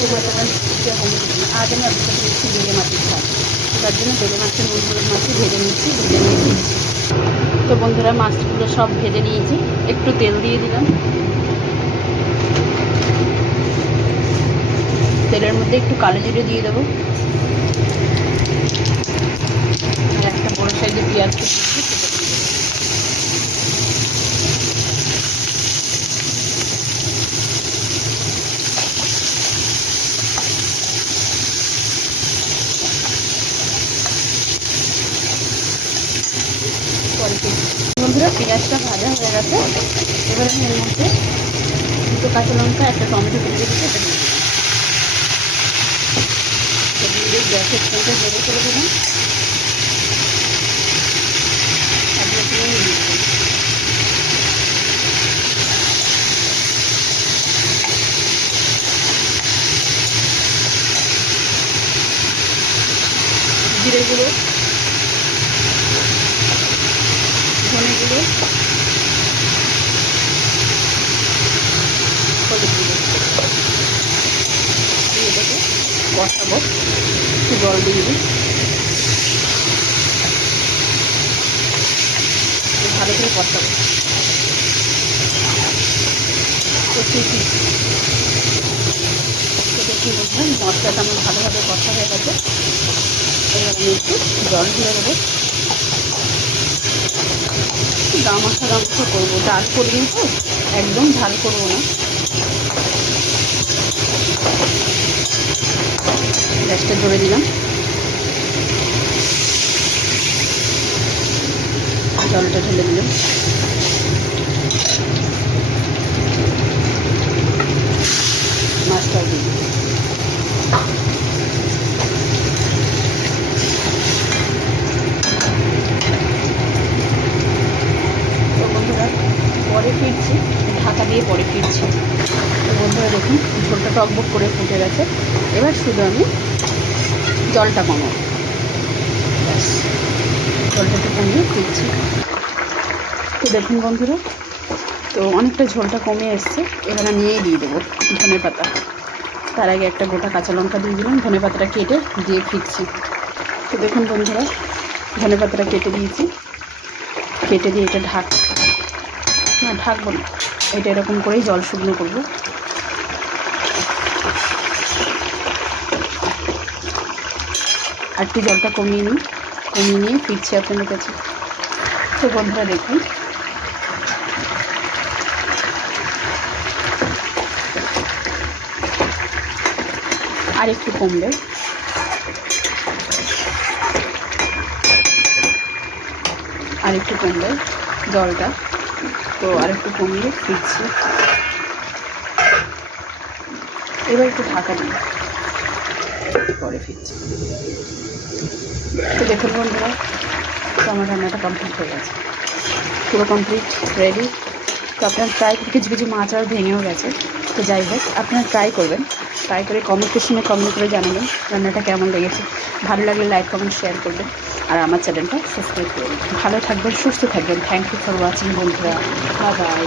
তোমার তখন আজ আমি অপেক্ষা করেছি বেলে মাছের স্বাদ, তার জন্য বেলে মাছটা নুন হলুদ মাছটা ভেজে নিচ্ছি, ভেজে নিয়ে দিচ্ছি। তো বন্ধুরা মাছগুলো সব ভেজে নিয়েছি, একটু তেল দিয়ে দিলাম। তেলের মধ্যে একটু কালো জিরে দিয়ে দেবো, আর একটা বড় সাইজের পেঁয়াজ কুচি সেটা দিয়ে দেবো। বন্ধুরা পেঁয়াজটা ভাজা হয়ে গেছে, এবার আমি এর মধ্যে দুটো কাঁচা লঙ্কা একটা টমেটো কেটে রেখেছি এটা দিয়ে দিলাম। দিয়ে গ্যাসের ফ্লেমটা জোরে করে দিলাম, জিরে গুঁড়ো, ধনে গুঁড়ো, হলুদ গুঁড়ো দিয়ে এটাকে বসাবো। একটু জল দিয়ে দিই, ভালো করে বসাবো। দেখুন বুঝলাম মশলাটা আমার ভালোভাবে কষা হয়ে গেছে। এবার আমি একটু জল ঢেলে দেবো, গামাখা করবো, ডাল করিনি তো, একদম ঝাল করবো না। গ্যাসটা ধরে দিলাম, জলটা ঢেলে দিলাম। মাছটাও দিই, তো বন্ধুরা পরে ফিরছি, ঢাকা দিয়ে পরে ফিরছি। তো বন্ধুরা দেখুন ঝোলটা টকবক করে ফুটে গেছে, এবার শুধু আমি জলটা কমাবো, ব্যাস জলটা একটু কমিয়ে ফিরছি। তো দেখুন বন্ধুরা, তো অনেকটা ঝোলটা কমে এসছে, এবার আমি দিয়ে দেবো ধনে পাতা। তার আগে একটা গোটা কাঁচা লঙ্কা দিয়ে দিলাম, ধনে পাতাটা কেটে দিয়ে ফিরছি। তো দেখুন বন্ধুরা ধনে পাতাটা কেটে দিয়েছি, কেটে দিয়ে এটা ঢাকবো না, এটা এরকম করেই জল শুকনো করবো। আর একটু জলটা কমিয়ে নিয়ে ফিরছি আপনাদের কাছে। তো বন্ধুরা দেখুন আর একটু কমবে, জলটা, তো আর একটু কমিয়ে ফিরছি। এবার একটু ঢাকা দিই, পরে ফিরছি। তো দেখুন বন্ধুরা, তো আমার রান্নাটা কমপ্লিট হয়ে গেছে, পুরো কমপ্লিট রেডি। তো আপনার ট্রাই কিছু কিছু মাছ আর ভেঙেও গেছে, তো যাই হোক আপনারা ট্রাই করবেন, ট্রাই করে কমেন্ট করে জানাবেন রান্নাটা কেমন লেগেছে। ভালো লাগলে লাইক কমেন্ট শেয়ার করবেন, আর আমার চ্যানেলটা সাবস্ক্রাইব করবেন। ভালো থাকবেন, সুস্থ থাকবেন। থ্যাংক ইউ ফর ওয়াচিং বন্ধুরা, বাই বাই।